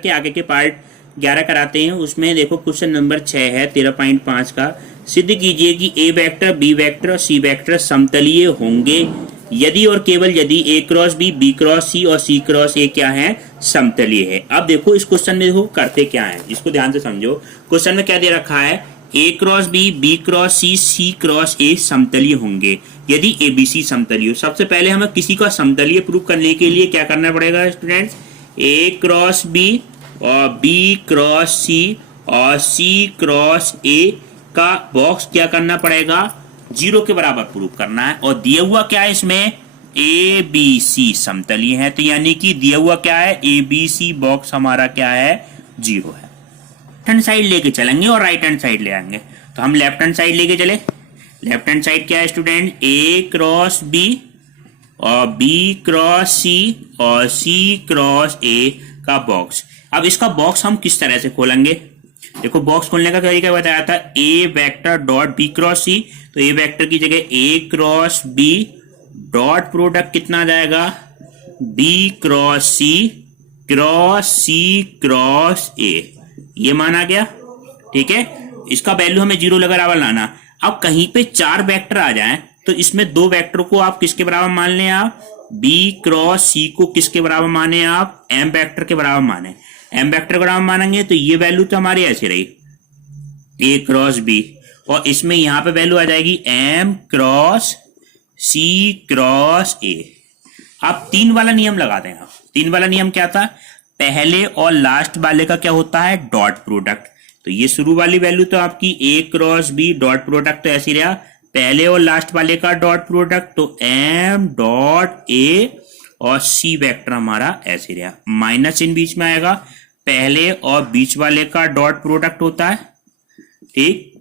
करके आगे के पार्ट 11 कराते हैं। उसमें देखो क्वेश्चन नंबर 6 है 13.5 का। सिद्ध कीजिए कि ए वेक्टर, बी वेक्टर और सी वेक्टर समतलीय होंगे यदि और केवल यदि ए क्रॉस बी, बी क्रॉस सी और सी क्रॉस ए क्या है, समतलीय है। अब देखो इस क्वेश्चन में देखो करते क्या है, इसको ध्यान से समझो। क्वेश्चन में क्या दे रखा है, A cross B, B cross C, C cross A समतलीय होंगे यदि ए बी सी समतलीय हो। सबसे पहले हमें किसी का समतलीय प्रूव करने के लिए क्या करना पड़ेगा स्टूडेंट्स, ए क्रॉस बी और बी क्रॉस सी और सी क्रॉस ए का बॉक्स क्या करना पड़ेगा, 0 के बराबर प्रूव करना है। और दिया हुआ क्या है इसमें, ए बी सी समतलीय है, तो यानी कि दिया हुआ क्या है, ए बी सी बॉक्स हमारा क्या है, 0 है। लेफ्ट हैंड साइड लेके चलेंगे और राइट हैंड साइड ले आएंगे। तो हम लेफ्ट हैंड साइड लेके चले। लेफ्ट हैंड साइड क्या है स्टूडेंट, ए क्रॉस बी और बी क्रॉस सी और सी क्रॉस ए का बॉक्स। अब इसका बॉक्स हम किस तरह से खोलेंगे, देखो बॉक्स खोलने का तरीका बताया था, a vector dot b cross c, तो ए वेक्टर की जगह a cross b dot product कितना आ जाएगा, b cross C cross a, ये माना गया। ठीक है, इसका वैल्यू हमें 0 लगा बराबर लाना। अब कहीं पे 4 वेक्टर आ जाएं तो इसमें 2 वेक्टर को आप किसके बराबर मान लें, आप बी क्रॉस सी को किसके बराबर माने, आप एम वेक्टर के बराबर माने। एम वेक्टर के बराबर मानेंगे तो ये वैल्यू तो हमारी ऐसी रही, ए क्रॉस बी, और इसमें यहां पे वैल्यू आ जाएगी m cross C cross a. अब 3 वाला नियम लगा दें। आप 3 वाला नियम क्या था, पहले और लास्ट वाले का क्या होता है, डॉट प्रोडक्ट। तो ये शुरू वाली वैल्यू तो आपकी ए क्रॉस बी डॉट प्रोडक्ट तो ऐसी रहा, पहले और लास्ट वाले का डॉट प्रोडक्ट तो एम डॉट ए और सी वेक्टर हमारा ऐसे रहा, माइनस इन बीच में आएगा, पहले और बीच वाले का डॉट प्रोडक्ट होता है, ठीक,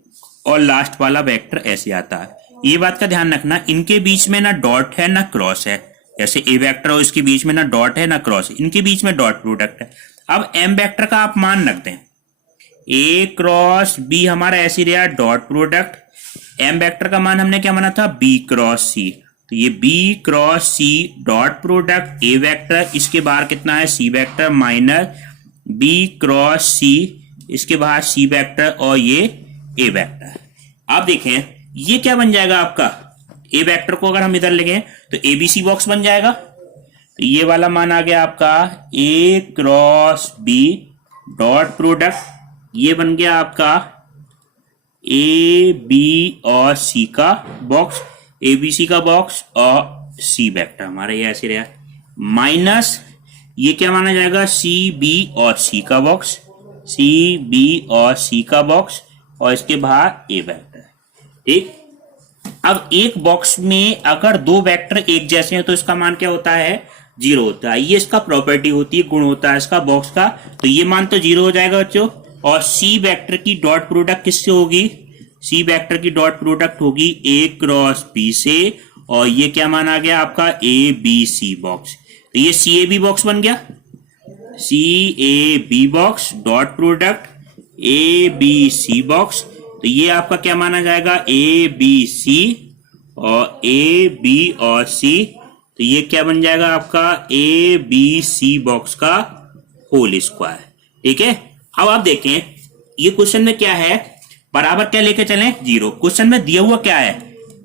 और लास्ट वाला वेक्टर ऐसे आता है। ये बात का ध्यान रखना, इनके बीच में ना डॉट है ना क्रॉस है, जैसे ए वेक्टर हो इसके बीच में ना डॉट है ना क्रॉस है, इनके बीच में डॉट प्रोडक्ट है। अब एम वेक्टर का आप मान रख दें, ए क्रॉस बी हमारा ऐसे रहा डॉट प्रोडक्ट, एम वेक्टर का मान हमने क्या माना था, बी क्रॉस सी, तो ये b cross c dot product a vector, इसके बाहर कितना है c vector, minus b cross c, इसके बाहर सी वेक्टर और ये ए वेक्टर। आप देखें ये क्या बन जाएगा आपका, ए वेक्टर को अगर हम इधर लिखें तो एबीसी बॉक्स बन जाएगा। तो ये वाला मान आ गया आपका ए क्रॉस बी डॉट प्रोडक्ट, ये बन गया आपका ए बी और सी का बॉक्स, एबीसी का बॉक्स और सी वेक्टर हमारा ये ऐसे रहा, माइनस ये क्या माना जाएगा, सी बी और सी का बॉक्स, सी बी और सी का बॉक्स और इसके बाहर ए वेक्टर। ठीक, अब एक बॉक्स में अगर 2 वेक्टर एक जैसे हैं तो इसका मान क्या होता है, 0 होता है। ये इसका प्रॉपर्टी होती है, गुण होता है इसका बॉक्स का, तो ये मान तो 0 हो जाएगा बच्चों। और सी वेक्टर की डॉट प्रोडक्ट किससे होगी, सी वेक्टर की डॉट प्रोडक्ट होगी ए क्रॉस बी से, और ये क्या मान आ गया आपका ए बी सी बॉक्स, तो ये सी ए बी बॉक्स बन गया, C A B box dot product A B C box, तो ये आपका क्या माना जाएगा, ए बी सी और ए बी और सी, तो ये क्या बन जाएगा आपका ए बी सी बॉक्स का होल स्क्वायर। ठीक है, अब आप देखें ये क्वेश्चन में क्या है, बराबर क्या लेके चलें, 0। क्वेश्चन में दिया हुआ क्या है,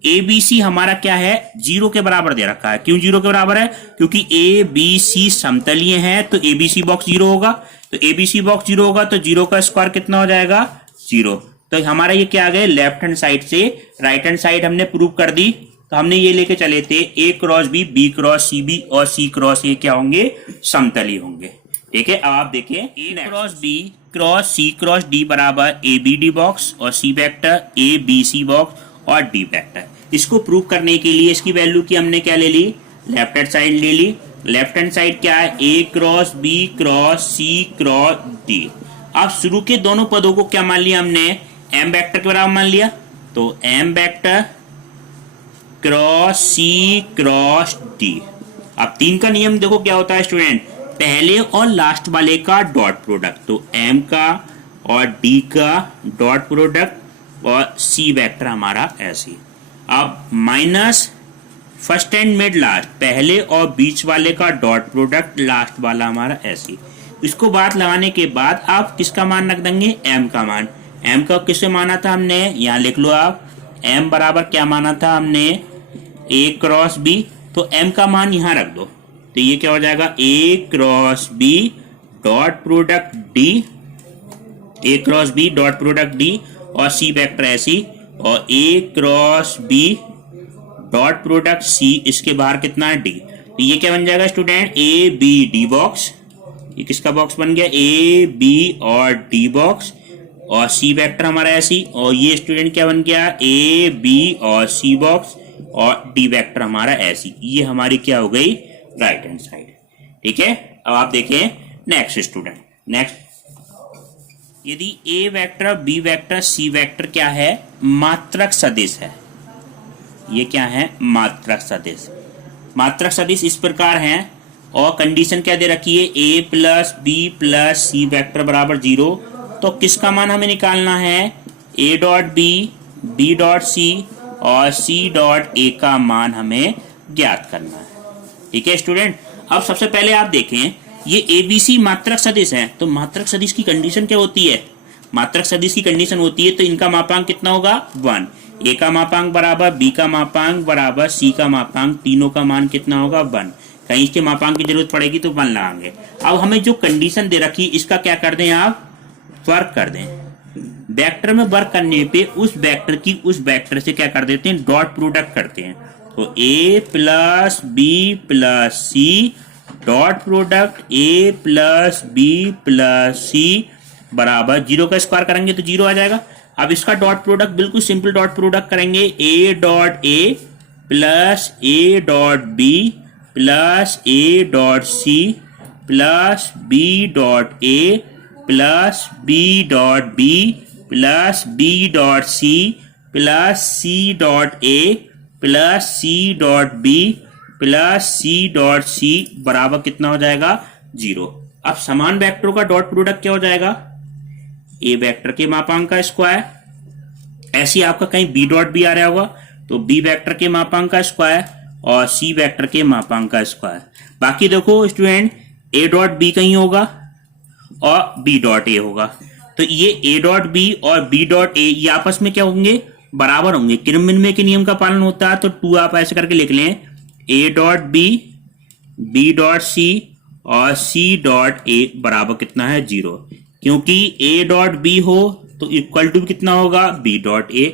ए बी सी हमारा क्या है, 0 के बराबर दे रखा है। क्यों 0 के बराबर है, क्योंकि ए बी सी समतलीय है, तो ए बी सी बॉक्स 0 होगा, तो ए बी सी बॉक्स 0 होगा तो 0 का स्क्वायर कितना हो जाएगा, 0। तो हमारा ये क्या आ गया, लेफ्ट हैंड साइड से राइट हैंड साइड हमने प्रूव कर दी। तो हमने ये लेके चले थे A cross B, B cross C B और सी क्रॉस ए क्या होंगे, समतलीय होंगे। ठीक है, अब आप देखिए A cross B cross C cross D बराबर ए बी डी बॉक्स और C vector A B C box और डी वेक्टर। इसको प्रूव करने के लिए इसकी वैल्यू की हमने क्या ले ली, लेफ्ट हैंड साइड ले ली। लेफ्ट हैंड साइड क्या है, A cross B cross C cross D. अब शुरू के दोनों पदों को क्या मान लिया हमने, एम वेक्टर के बराबर मान लिया, तो एम वेक्टर क्रॉस सी क्रॉस डी। अब 3 का नियम देखो क्या होता है स्टूडेंट, पहले और लास्ट वाले का डॉट प्रोडक्ट, तो एम का और डी का डॉट प्रोडक्ट और सी वेक्टर हमारा ऐसे। अब minus first and mid last, पहले और बीच वाले का डॉट प्रोडक्ट, लास्ट वाला हमारा ऐसे। इसको बात लगाने के बाद आप किसका मान रख देंगे, m का मान। m का किससे माना था हमने, यहाँ लिख लो आप, m बराबर क्या माना था हमने, a क्रॉस b, तो m का मान यहाँ रख दो, तो ये क्या हो जाएगा, a cross b dot product d, a cross b dot product d, और c वेक्टर ऐसी, और a cross b dot product c, इसके बाहर कितना है, d। तो ये क्या बन जाएगा student, a b d box, ये किसका बॉक्स बन गया, a b और d बॉक्स, और c वेक्टर हमारा ऐसी, और ये स्टूडेंट क्या बन गया, a b और c बॉक्स, और d वेक्टर हमारा ऐसी। ये हमारी क्या हो गई, राइट हैंड साइड। ठीक है, अब आप देखें नेक्स्ट स्टूडेंट, नेक्स्ट, यदि a vector b vector c vector क्या है, मात्रक सदिश है। ये क्या है, मात्रक सदिश। मात्रक सदिश इस प्रकार हैं, और कंडीशन क्या दे रखी है, a plus B plus c vector बराबर 0। तो किसका मान हमें निकालना है, a dot b dot c और c डॉट a का मान हमें ज्ञात करना है। ठीक है स्टूडेंट, अब सबसे पहले आप देखें, ये ABC मात्रक सदिश है, तो मात्रक सदिश की कंडीशन क्या होती है, मात्रक सदिश की कंडीशन होती है तो इनका मापांक कितना होगा, 1, a का मापांक बराबर b का मापांक बराबर c का मापांक, तीनों का मान कितना होगा, 1। कहीं इसके मापांक की जरूरत पड़ेगी तो 1 लगाएंगे। अब हमें जो कंडीशन दे रखी इसका क्या कर दें आप, वर्क कर दें। वेक्टर में वर्क करने पे उस वेक्टर की उस वेक्टर से क्या कर देते हैं, डॉट प्रोडक्ट करते हैं। तो a plus B plus C dot product a plus B plus C बराबर 0 का स्क्वायर करेंगे तो 0 आ जाएगा। अब इसका डॉट प्रोडक्ट बिल्कुल सिंपल डॉट प्रोडक्ट करेंगे, a dot a plus a dot b plus a dot c plus b dot a plus b dot b plus b dot c plus c dot a plus c dot b plus c dot c बराबर कितना हो जाएगा, 0। अब समान वेक्टरों का dot product क्या हो जाएगा, a वेक्टर के मापांक का स्क्वायर, ऐसे आपका कहीं b डॉट b आ रहा होगा तो b वेक्टर के मापांक का स्क्वायर और c वेक्टर के मापांक का स्क्वायर। बाकी देखो स्टूडेंट, a डॉट b कहीं होगा और b डॉट a होगा, तो ये a डॉट b और b डॉट a ये आपस में क्या होंगे, बराबर होंगे। किरमिनमे के नियम का पालन होता है तो 2 आप ऐसे करके लिख लें, a dot b b dot c और c डॉट a बराबर कितना है, 0। क्योंकि a डॉट b हो तो इक्वल टू कितना होगा, b डॉट a,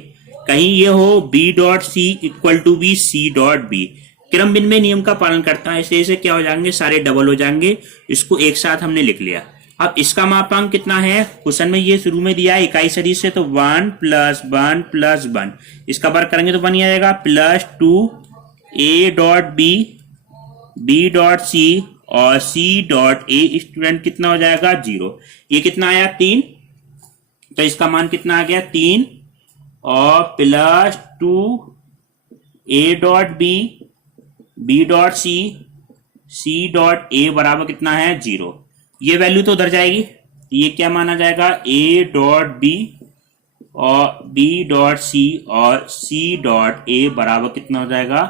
कहीं ये हो b dot c equal to b c dot b। क्रमविनिमय नियम का पालन करता है, इसे क्या हो जाएंगे, सारे डबल हो जाएंगे। इसको एक साथ हमने लिख लिया। अब इसका मापांक कितना है, क्वेश्चन में ये शुरू में दिया है इकाई सदिश से, तो 1 प्लस 1 प्लस 1, इसका वर्ग करेंगे तो बन जाएगा plus 2 a dot b dot c और c डॉट a, स्टूडेंट कितना हो जाएगा, 0। ये कितना आया, 3, तो इसका मान कितना आ गया, 3 और plus 2 a dot b dot c dot a बराबर कितना है, 0। ये वैल्यू तो उधर जाएगी, ये क्या माना जाएगा, a डॉट b और b डॉट c और c डॉट a बराबर कितना हो जाएगा,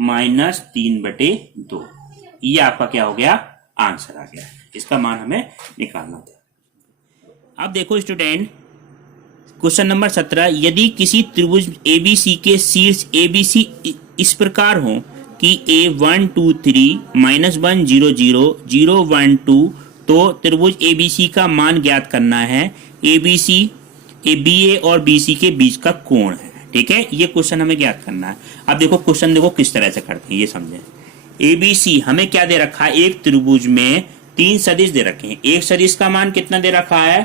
-3/2। ये आपका क्या हो गया, आंसर आ गया। इसका मान हमें निकालना था। अब देखो स्टूडेंट, क्वेश्चन नंबर 17, यदि किसी त्रिभुज ABC के शीर्ष ABC इस प्रकार हो कि A1 2 3 -1 0 0 0 1 2, तो त्रिभुज ABC का मान ज्ञात करना है। ABC BA और BC के बीच का कोण है। ठीक है, ये क्वेश्चन हमें ज्ञात करना है। अब देखो क्वेश्चन देखो किस तरह से करते हैं, ये समझें। ABC हमें क्या दे रखा है, एक त्रिभुज में 3 सदिश दे रखे हैं। एक सदिश का मान कितना दे रखा है,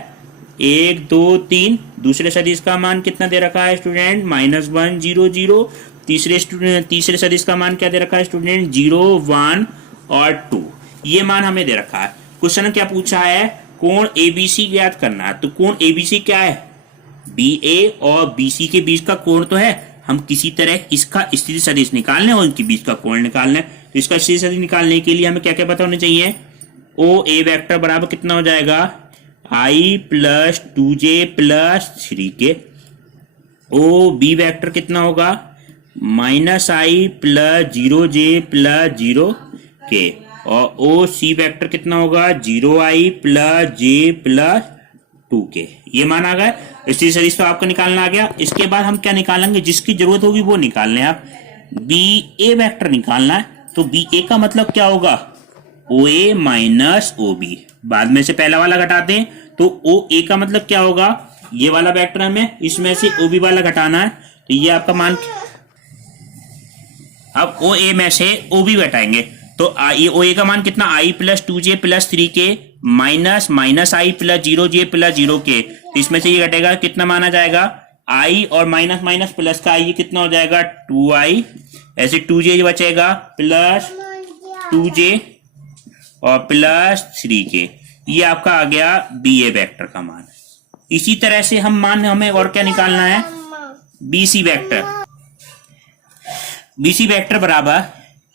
1 2 3। दूसरे सदिश का मान कितना दे रखा है स्टूडेंट, -1 0 0। तीसरे सदिश का मान क्या दे रखा है स्टूडेंट, 0 1 और 2। ये मान हमें दे रखा है। क्वेश्चन क्या पूछा है, कोण ABC ज्ञात करना है। तो कोण ABC क्या है, BA और BC के बीच का कोण तो है। हम किसी तरह इसका स्थिति सदिश निकालने और इनके बीच का कोण निकालना है। तो इसका स्थिति सदिश निकालने के लिए हमें क्या क्या पता होना चाहिए, OA वेक्टर बराबर कितना हो जाएगा, I plus 2J plus 3K। OB vector कितना होगा, -I plus 0J plus 0K। और ओ सी वेक्टर कितना होगा 0i plus J plus 2k, ये मान आ गया। इसलिए सदिश तो आपको निकालना आ गया। इसके बाद हम क्या निकालेंगे, जिसकी जरूरत होगी वो निकाल लें आप। बी ए वेक्टर निकालना है, तो बी ए का मतलब क्या होगा ओ ए माइनस ओ बी, बाद में से पहला वाला घटाते हैं, तो ओ ए का मतलब क्या होगा, ये वाला वेक्टर हमें इसमें से ओ बी वाला घटाना है, तो ये आपका मान, अब ओ ए में से ओ बी घटाएंगे, तो ये ओ ए का मान कितना I plus 2j plus 3k minus minus I plus 0j plus 0k, तो इसमें से ये घटेगा, कितना माना जाएगा आई और माइनस माइनस प्लस का आई, ये कितना हो जाएगा 2i, ऐसे 2j बचेगा प्लस 2j और प्लस 3k, ये आपका आ गया बी ए वेक्टर का मान। इसी तरह से हम मान, हमें और क्या निकालना है, b c vector. B c vector बराबर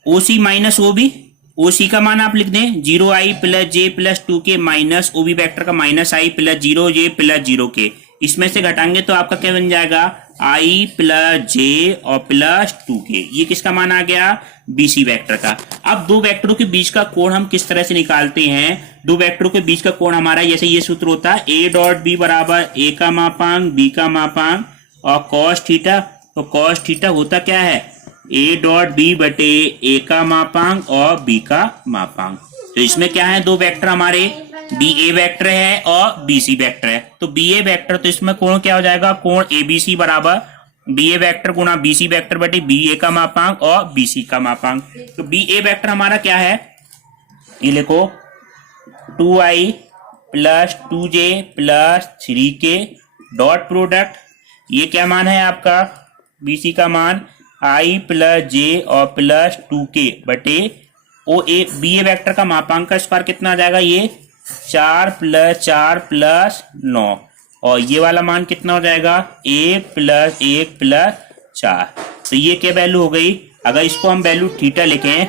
ओ सी माइनस ओ बी, ओ सी का मान आप लिख दें 0i plus J plus 2k minus O B vector का minus I plus 0j plus 0k, इसमें से घटाएंगे तो आपका क्या बन जाएगा आई प्लस जे और प्लस 2k, ये किसका मान आ गया बीसी वेक्टर का। अब दो वेक्टरों के बीच का कोण हम किस तरह से निकालते हैं, दो वेक्टरों के बीच का कोण हमारा जैसे ये सूत्र होता है ए डॉट बी बराबर ए का मापांक बी का मापांक और कॉस थीटा, तो कॉस थीटा होता क्या है ए डॉट बी बटे ए का मापांक और बी का मापांक। तो इसमें क्या है, दो वेक्टर हमारे बी ए वेक्टर है और बी सी वेक्टर है, तो बी ए वेक्टर, तो इसमें कोण क्या हो जाएगा, कोण ए बी सी बराबर बी ए वेक्टर गुणा बी सी वेक्टर बटे बी ए का मापांक और बी सी का मापांक। तो बी ए वेक्टर हमारा क्या है, ये लिखो 2i plus 2j plus 3k dot product, ये क्या मान है आपका बी सी का मान i प्लस जे और प्लस 2k बटे ओ ए बी ए वेक्टर का मापांक का स्क्वायर कितना आ जाएगा, ये 4 प्लस 4 प्लस 9, और ये वाला मान कितना हो जाएगा 1 प्लस 1 प्लस 4, तो ये क्या वैल्यू हो गई। अगर इसको हम वैल्यू थीटा लिखें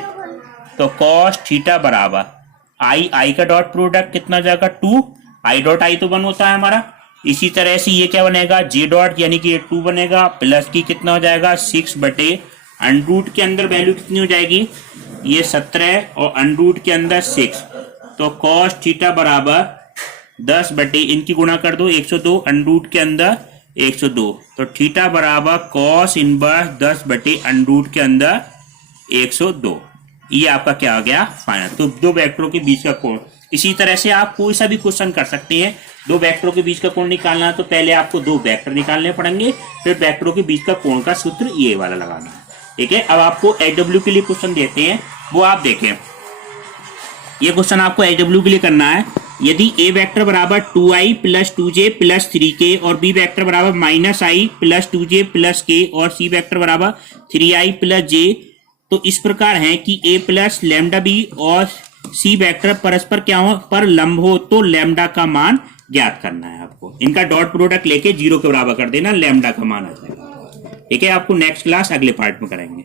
तो कॉस थीटा बराबर आई का डॉट प्रोडक्ट कितना हो जाएगा 2, आई डॉट आई तो 1 होता है हमारा, इसी तरह से ये क्या बनेगा जे डॉट यानी कि ये 2 बनेगा प्लस की कितना हो जाएगा 6 बटे अंडरूट के अंदर वैल्यू कितनी हो जाएगी ये 17 और अंडरूट के अंदर 6, तो कॉस थीटा बराबर 10 बटे इनकी गुणा कर दो 102 अंडरूट के अंदर 102, तो थीटा बराबर कॉस इनवर्स 10 बटे अंडरूट के अंदर 102, ये आपका क्या आ गया फाइनल। तो दो वेक्टरों के बीच का कोण, इसी तरह से आप कोई सा भी क्वेश्चन कर सकते हैं। दो वेक्टरों के बीच का कोण निकालना है तो पहले आपको दो वेक्टर निकालने पड़ेंगे, फिर वेक्टरों के बीच का कोण का सूत्र ये वाला लगाना है, ठीक है। अब आपको एचडब्ल्यू के लिए क्वेश्चन देते हैं, वो आप देखें। ये क्वेश्चन आपको एचडब्ल्यू के लिए करना है। यदि ए वेक्टर बराबर 2i plus 2j plus 3k और बी वेक्टर बराबर minus I plus 2j plus k और सी वेक्टर बराबर 3i प्लस j, तो इस प्रकार है कि a प्लस लैम्डा बी और सी वेक्टर परस्पर क्या हो, पर लंब हो, तो लैम्डा का मान ज्ञात करना है आपको। इनका डॉट प्रोडक्ट लेके 0 के बराबर कर देना, लैम्डा का मान आ जाएगा, ठीक है। आपको नेक्स्ट क्लास अगले पार्ट में कराएंगे।